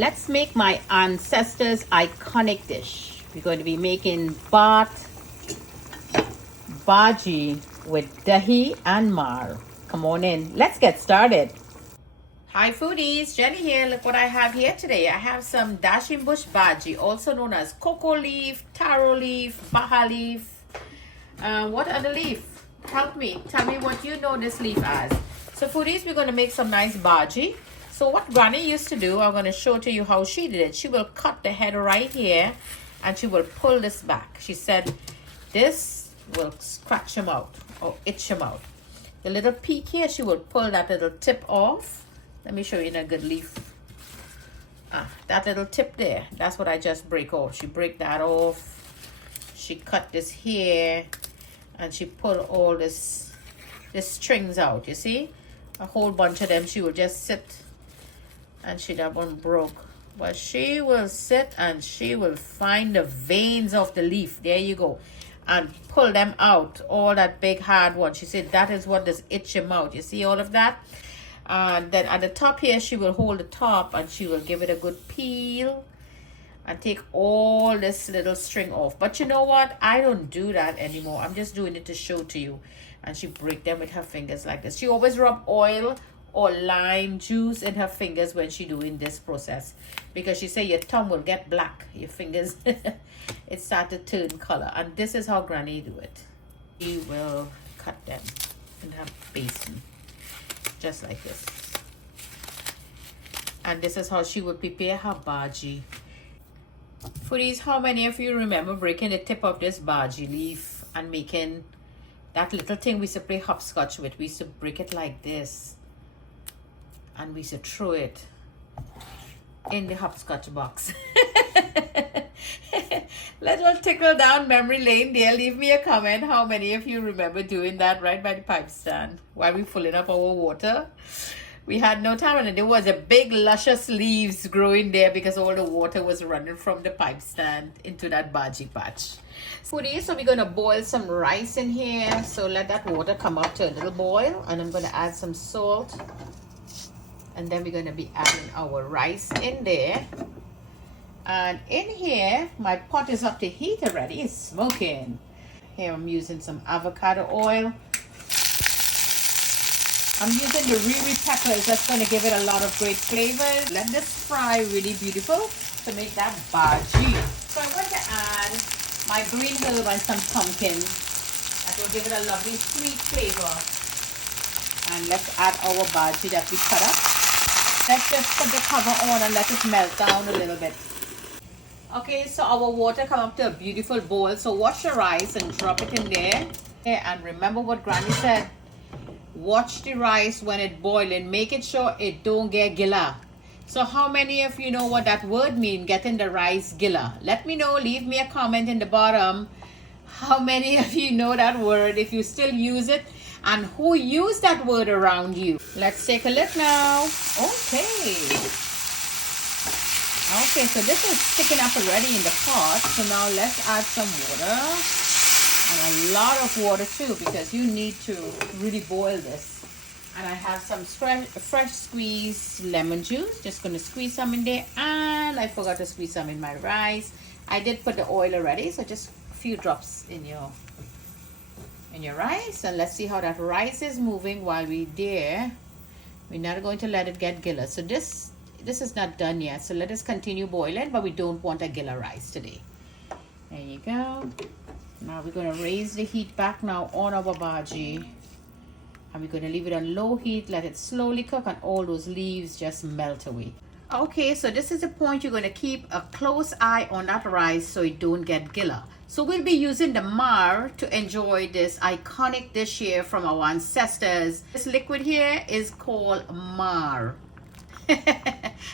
Let's make my ancestors' iconic dish. We're going to be making Bhatt Bagie with Dahi and Mar. Come on in. Let's get started. Hi foodies, Jenny here. Look what I have here today. I have some dashing bush Bagie, also known as cocoa leaf, taro leaf, baha leaf. What other leaf? Help me. Tell me what you know this leaf as. So foodies, we're going to make some nice Bagie. So what Granny used to do, I'm going to show to you how she did it. She will cut the head right here and she will pull this back. She said this will scratch him out or itch him out. The little peak here, she will pull that little tip off. Let me show you in a good leaf. That little tip there, that's what I just break off. She break that off. She cut this here and she pull all this strings out, you see? A whole bunch of them. She will just sit and that one broke. But she will sit and she will find the veins of the leaf. There you go. And pull them out. All that big hard one. She said that is what does itch him out. You see all of that? And then at the top here, she will hold the top and she will give it a good peel and take all this little string off. But you know what? I don't do that anymore. I'm just doing it to show to you. And she break them with her fingers like this. She always rub oil or lime juice in her fingers when she doing this process, because she say your thumb will get black, your fingers it start to turn color. And this is how Granny do it. She will cut them in her basin just like this, and this is how she will prepare her Bagie. Foodies, how many of you remember breaking the tip of this Bagie leaf and making that little thing we used to play hopscotch with? We used to break it like this and we used to throw it in the hopscotch box. Little tickle down memory lane there. Leave me a comment how many of you remember doing that right by the pipe stand while we filling up our water. We had no time, and there was a big luscious leaves growing there because all the water was running from the pipe stand into that Bagie patch. So we're going to boil some rice in here. So let that water come up to a little boil, and I'm going to add some salt. And then we're going to be adding our rice in there. And in here, my pot is up to heat already. It's smoking. Here I'm using some avocado oil. I'm using the riri peppers. That's going to give it a lot of great flavors. Let this fry really beautiful to make that Bagie. So I'm going to add my green herb and some pumpkin. That will give it a lovely sweet flavor. And let's add our Bagie that we cut up. Let's just put the cover on and let it melt down a little bit. Okay, so our water come up to a beautiful boil. So wash the rice and drop it in there. And remember what Granny said. Watch the rice when it boiling. Make it sure it don't get gilla. So how many of you know what that word mean, getting the rice gilla? Let me know. Leave me a comment in the bottom. How many of you know that word, if you still use it, and who used that word around you? Let's take a look now. Okay, so this is sticking up already in the pot. So now let's add some water, and a lot of water too, because you need to really boil this. And I have some fresh squeezed lemon juice. Just going to squeeze some in there, and I forgot to squeeze some in my rice. I did put the oil already, so just a few drops in your rice. And let's see how that rice is moving while we're there. We're not going to let it get gilla. So this is not done yet, so let us continue boiling, but we don't want a gilla rice today. There you go. Now we're going to raise the heat back now on our Bagie, and we're going to leave it on low heat, let it slowly cook, and all those leaves just melt away. Okay, so this is the point. You're going to keep a close eye on that rice so it don't get gilla. So we'll be using the mar to enjoy this iconic dish here from our ancestors. This liquid here is called mar.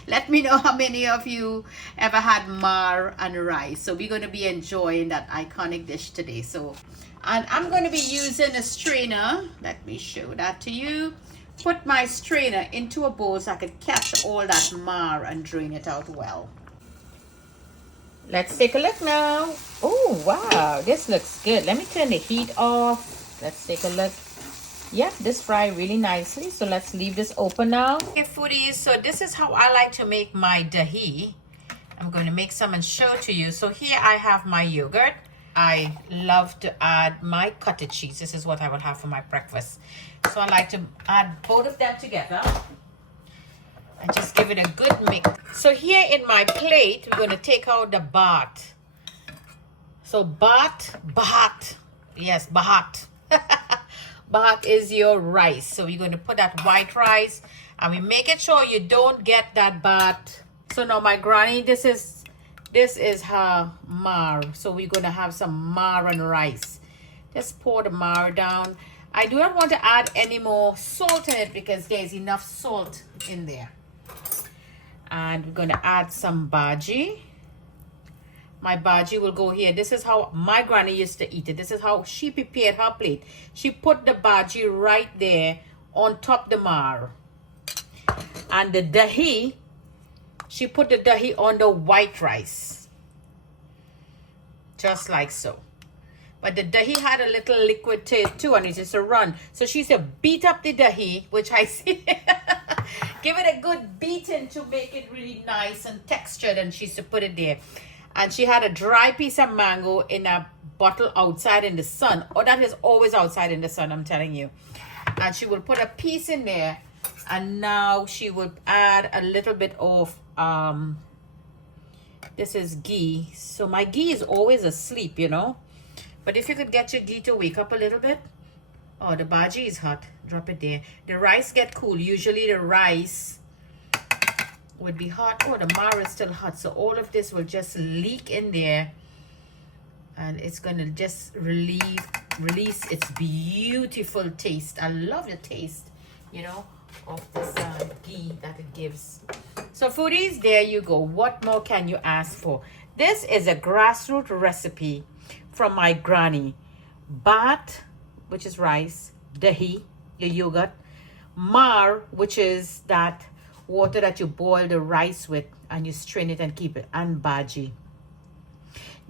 Let me know how many of you ever had mar and rice. So we're going to be enjoying that iconic dish today. And I'm going to be using a strainer. Let me show that to you. Put my strainer into a bowl so I could catch all that mar and drain it out well. Let's take a look now. Oh wow, this looks good. Let me turn the heat off. Let's take a look. yeah, this fry really nicely. So let's leave this open now. Okay, foodies, so this is how I like to make my dahi. I'm going to make some and show to you. So here I have my yogurt. I love to add my cottage cheese. This is what I will have for my breakfast. So I like to add both of them together and just give it a good mix. So here in my plate, we're going to take out the Bhatt. So Bhatt, yes, Bhatt. Bhatt is your rice. So we're going to put that white rice and we make it sure you don't get that Bhatt. So now my granny, this is her mar. So we're going to have some mar and rice. Just pour the mar down. I do not want to add any more salt in it because there's enough salt in there. And we're going to add some Bagie. My Bagie will go here. This is how my granny used to eat it. This is how she prepared her plate. She put the Bagie right there on top the mar. And the dahi, she put the dahi on the white rice. Just like so. But the dahi had a little liquid taste too, and it used to run. So she said, beat up the dahi, which I see. Give it a good beating to make it really nice and textured, and she used to put it there. And she had a dry piece of mango in a bottle outside in the sun. Oh, that is always outside in the sun, I'm telling you. And she will put a piece in there, and now she would add a little bit of this is ghee. So my ghee is always asleep, you know. But if you could get your ghee to wake up a little bit. Oh, the Bagie is hot. Drop it there. The rice get cool. Usually the rice would be hot. Oh, the mar is still hot. So all of this will just leak in there. And it's going to just release its beautiful taste. I love the taste, you know, of this ghee that it gives. So foodies, there you go. What more can you ask for? This is a grassroots recipe from my granny. Bhatt, which is rice, dahi, your yogurt, mar, which is that water that you boil the rice with and you strain it and keep it, and Bagie.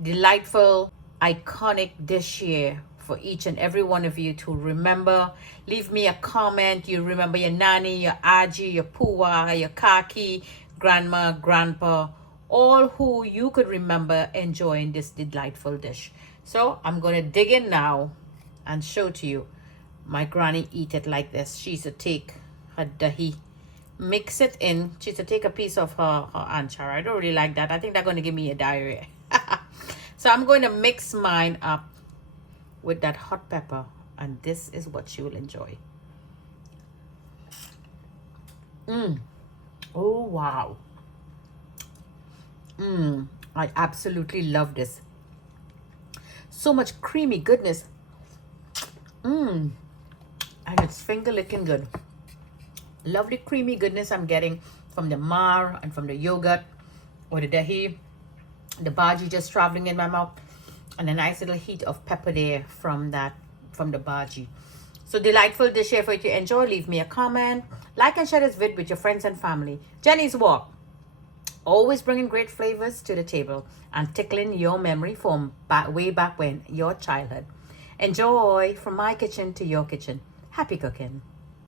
Delightful, iconic dish here for each and every one of you to remember. Leave me a comment. You remember your nanny, your aji, your puwa, your kaki, grandma, grandpa, all who you could remember enjoying this delightful dish. So I'm going to dig in now and show to you my granny eat it like this. She used to take her dahi, mix it in. She used to take a piece of her anchar. I don't really like that. I think they're going to give me a diarrhea. So I'm going to mix mine up with that hot pepper, and this is what she will enjoy. Oh, wow. I absolutely love this. So much creamy goodness. And it's finger licking good. Lovely creamy goodness I'm getting from the mar and from the yogurt or the dahi. The Bagie just traveling in my mouth, and a nice little heat of pepper there from the Bagie. So delightful dish here for you to enjoy. Leave me a comment, like and share this vid with your friends and family. Jenny's Walk, always bringing great flavors to the table and tickling your memory from way back when, your childhood. Enjoy from my kitchen to your kitchen. Happy cooking.